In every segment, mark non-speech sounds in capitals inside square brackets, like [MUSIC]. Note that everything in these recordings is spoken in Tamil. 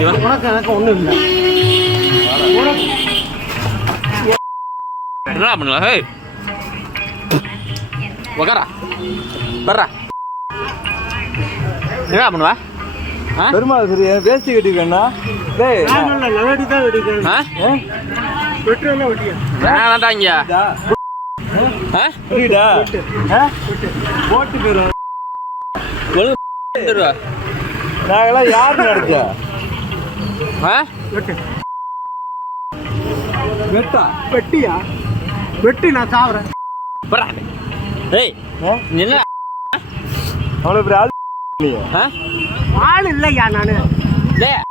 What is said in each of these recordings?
இவன் உனக்கு எனக்கு ஒன்றும் இல்லை. என்ன பண்ணுவா? ஹே. உக்காரா. வர்றா என்ன பண்ணுவா? ஆ? பெருமாள் சரி வேஷ்டி கட்டிக்கண்ணா டேய் நான் நல்லடி தான் வெடிக்கிறேன் ஆ? வெட்டுறேன்னா வெட்டியா? வேணாண்டா இங்க. ஆ? புரியுதா? போட்டு போயிடும் ஒழுங்கு தருவா நாங்கெல்லாம் யார் நடத்தா ஆ வெட்டு. வெட்டா? வெட்டியா? வெட்டி நான் சாவுறேன். ஏய் என்ன? அவ்வளோ பெரிய ஆள் ஆள் இல்லையா நான்? டேய்.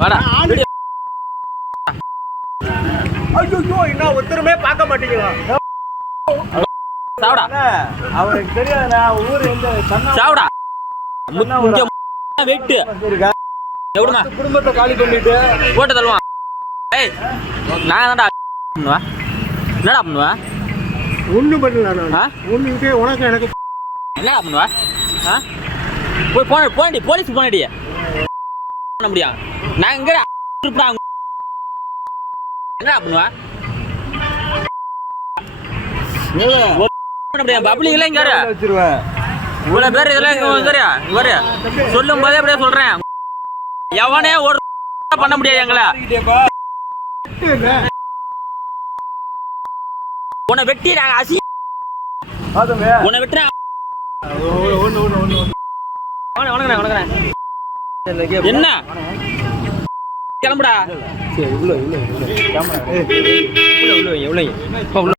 வாடா. ஐயோ என்ன ஒருத்தருமே பார்க்க மாட்டேங்கிறா சாவுடா. அவனுக்கு தெரியாதுண்ணா ஊர் சன்னா சாவுடா. இங்க வெட்டு. எவிடுமா குடும்பத்தை காலி பண்ணிட்டு. போட்டு தள்ளுவான் ஏய் நான் தான்டா பண்ணுவா என்னடா பண்ணுவா ஒன்றும் பண்ணல ஒன்று உனக்கு எனக்கு என்னடா பண்ணுவா ஆ? போய் போன போனடி போலீஸ் போனடி. பண்ண முடியும். நான் எங்க என்னடா பண்ணுவா ஒரு பண்ண முடியும். பப்ளிக் எல்லாம் இங்க இவ்வளவு பேர் இதெல்லாம் இங்க இவரு சொல்லும் போதே அப்படியே சொல்றேன். எவனே ஒரு [LAUGHS] பண்ண முடியாது எங்களை. உன்னை வெட்டி நாங்க அசி உன்னை வணக்கம் என்ன? கிளம்புடா. சரி இவ்வளோ இவ்வளோ இவ்வளோ